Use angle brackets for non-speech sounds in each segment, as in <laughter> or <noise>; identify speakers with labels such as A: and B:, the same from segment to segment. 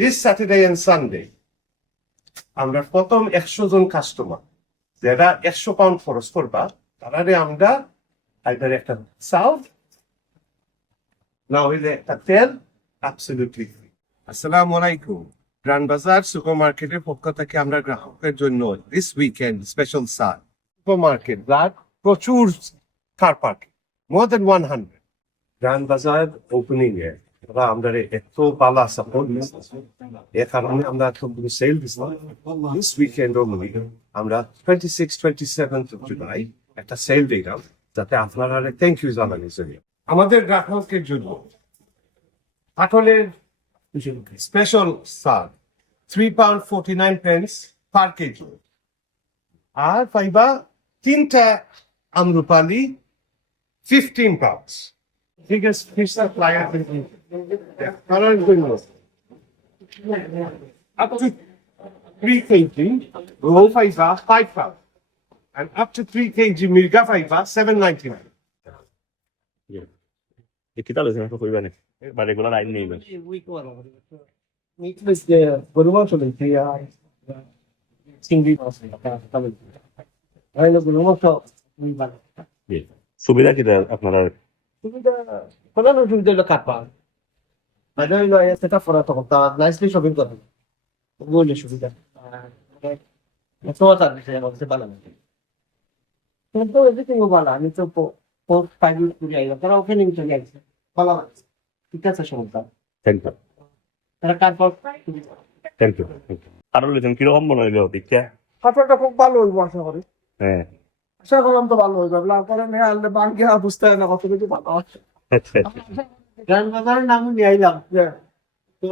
A: This Saturday and Sunday আমরা প্রথম একশো জন কাস্টমার যারা একশো পাউন্ড খরচ করবা, তারারে আমরা আইদার একটা চাউল না হইলে একটা তেল অ্যাবসলিউটলি আসসালামু আলাইকুম। গ্রান্ড বাজার সুপার মার্কেটের পক্ষ থেকে আমরা গ্রাহকের জন্য দিস উইকেন্ড স্পেশাল সার সুপার মার্কেট ব্লাড, প্রচুর car parking more than one hundred grand বাজার ওপেনিং এ। ওরা আমরা এত ভালো সাপোর্ট এ কারণে আমরা এতগুলো সেল দিছিলাম দিস উইকেন্ড only আমরা twenty six twenty seventh of July একটা সেল দিলাম, যাতে আপনারা থ্যাংক ইউ জানানি জন্য। আমাদের গ্রাহকের জন্য কাঠলের স্পেশাল সার three pound forty nine pence per K G আর পাইবা তিনটা আমরুপালি ফিফটিন পাউন্ডস ঠিক আছে ফিশ সাপ্লায়ার কারণ up to three kg roll fiber five pound and up to three kg mirga fiber seven ninety nine
B: kita loh sama kuwi bane. Bare kula lain nih, Mas.
C: Meatless যে গরু মাংস লইছে চিংড়ি মাছ তাহলে গরু মাংস
B: সুবিধা কি আপনারা
C: সুবিধা কোনো সুবিধা হলো বললে সুবিধা তোমার তার বিষয়ে বলতে ভালো লাগে। কিন্তু এদিকে ভালো। আমি তো পোস্ট ফাইভ করে আইলাম। তারা ওখানে চলে ভালো। ঠিক আছে সমস্যা।
B: থ্যাংক ইউ
C: তারা কাটপা
B: থ্যাংক ইউ আরও লেছেন কীরকম মনে হইল দিকটা
C: কাটপাটা খুব ভালো হইব আশা করি।
B: হ্যাঁ।
C: আশা করলাম তো ভালো হইবে। না করে নিয়ে আনলে বাঙ্কি বুঝতে হয় না কত কিছু ভালো আছে। <laughs> গ্রান্ড বাজারের নাম নিয়ে আইলাম তো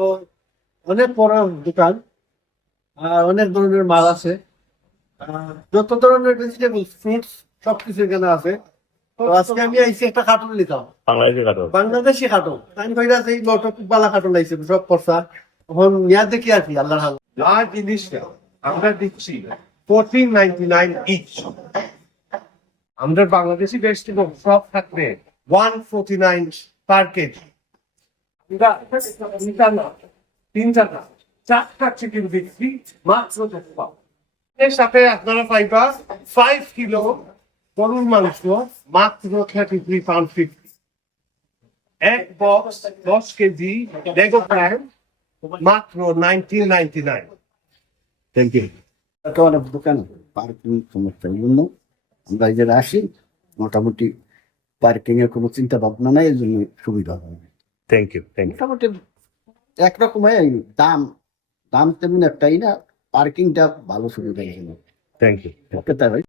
C: অনেক বড় দোকান আর অনেক ধরনের মাল আছে। যত ধরনের ভেজিটেবল ফ্রুটস সবকিছু এখানে আছে। তো আজকে আমি আইছি একটা কার্টুন নিতাম।
B: বাংলাদেশের কাটো
C: বাংলাদেশি কার্টুন আমি কইরা যে এই লটো বালা কার্টুন আইছে সব এখন ইয়া দেখি আর কি আল্লাহর হাল।
A: large জিনিসটা আমরা দিচ্ছি ফোরটিন নাইনটি নাইন ইচ আমাদের বাংলাদেশি ভেজিটেবল সব থাকবে one forty nine per K G তিনটা না তিনটা না চারটা চিকেন বিক্রি মাত্র দেখতে এর সাথে আপনারা পাইবা ফাইভ কিলো গরুর মাংস মাত্র থার্টি থ্রি পাউন্ড ফিফটি এক বক্স দশ কেজি লেগো প্যান মাত্র nineteen ninety nine
B: thank you
D: একটা দোকান পার্কিং সমস্যার জন্য আমরা এই যে আসি মোটামুটি পার্কিং এর কোনো চিন্তা ভাবনা নাই এই জন্য সুবিধা হয়
B: থ্যাংক ইউ থ্যাংক ইউ
D: মোটামুটি একরকমই দাম দাম তেমন একটাই না পার্কিংটা ভালো সুবিধা এখানে
B: থ্যাংক ইউ
D: ওকে তাই ভাই।